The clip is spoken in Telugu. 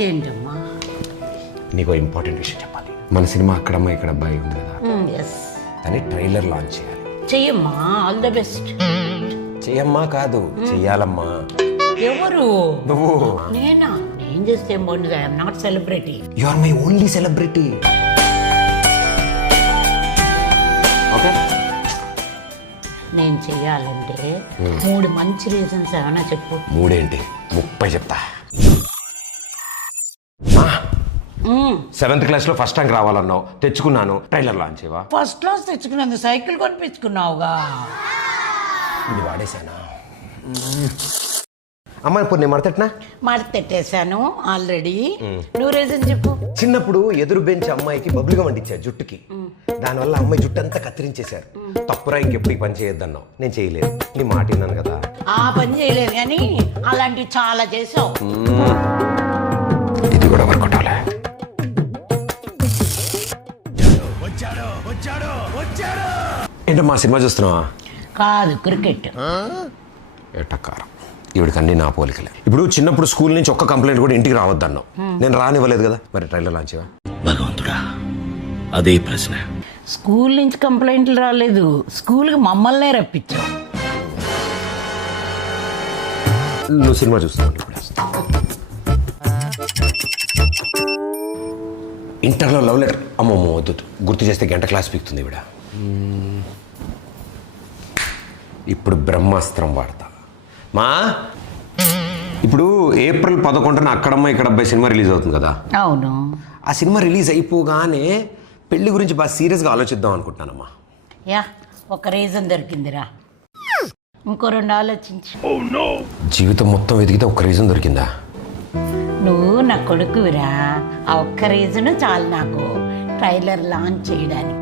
ఏంటమ్మా? నీకు ఇంపార్టెంట్ విషయం చెప్పాలి. మన సినిమా అక్కడమ్మ ఇక్కడ అబ్బాయి ఉంది కదా, ఎస్. దాన్ని ట్రైలర్ లాంచ్ చేయాలి. చెయ్యమ్మా, ఆల్ ద బెస్ట్. చెయ్యమ్మా కాదు, చెయ్యాలమ్మా. ఎవరు? నువ్వు. నేనా? నేను చేస్తే ఏం బాగుంటుంది. I'm not celebrity. You are my only celebrity. Okay, నేను చెయ్యాలంటే 3 మంచి రీజన్స్ ఏమైనా చెప్పు. 3 ఏంటి, 30 చెప్తా. 7th క్లాస్ లో ఫస్ట్ ర్యాంక్ రావాలన్నావు, తెచ్చుకున్నాను. ట్రైలర్ లాంచ్ చేయవా? ఫస్ట్ క్లాస్ తెచ్చుకున్నందుకు సైకిల్ కొనిపించుకున్నావుగా. ఇది వాడేశానా? అమ్మ ఇప్పుడు నేను మడతట్నా? మడతెట్టేశాను ఆల్రెడీ. నువ్వు రీజన్ చెప్పు. చిన్నప్పుడు ఎదురు బెంచ్ అమ్మాయికి బబులుగా వండించారు జుట్టుకి. దానివల్ల అమ్మాయి జుట్టు అంతా కత్తిరించేశారు. తప్పురా, ఇంకెప్పుడు ఈ పని చేయొద్దన్నావు. నేను చేయలేదు, నీ మాట విన్నాను కదా. ఆ పని చేయలేదు కానీ అలాంటివి చాలా చేసావు. ఇది కూడా వర్కౌట్ అవలే. ఏంటో మా సినిమా చూస్తున్నావా? కాదు, క్రికెట్. ఎటకారం. ఈవిడికి అన్ని నా పోలికలే. ఇప్పుడు చిన్నప్పుడు స్కూల్ నుంచి ఒక్క కంప్లైంట్ కూడా ఇంటికి రావద్దన్నావు. నేను రానివ్వలేదు కదా, మరి ట్రైలర్ లాంచ్ చేయవా? భగవంతుడా, అదే ప్రశ్న. స్కూల్ నుంచి కంప్లైంట్లు రాలేదు, స్కూల్కి మమ్మల్నే రప్పించావు. నువ్వు సినిమా చూస్తున్నావు ఇప్పుడు. ఇంటర్లో లవ్ లెటర్. అమ్మమ్మ వద్దు, గుర్తు చేస్తే గంట క్లాస్ పీకుతుంది ఈవిడ. ఇప్పుడు బ్రహ్మాస్త్రం వాడతా. మా ఇప్పుడు April 11న అక్కడమ్మ ఇక్కడ అబ్బాయి సినిమా రిలీజ్ అవుతుంది కదా. అవును. ఆ సినిమా రిలీజ్ అయిపోగానే పెళ్లి గురించి బాగా సీరియస్గా ఆలోచిద్దాం అనుకుంటున్నానమ్మా. యా, ఒక రీజన్ దొరికిందిరా. ఇంకో 2 ఆలోచించు. జీవితం మొత్తం వెతికితే ఒక్క రీజన్ దొరికిందా? నువ్వు నా కొడుకువిరా. ఆ ఒక్క రీజన్ చాలు నాకు ట్రైలర్ లాంచ్ చేయడానికి.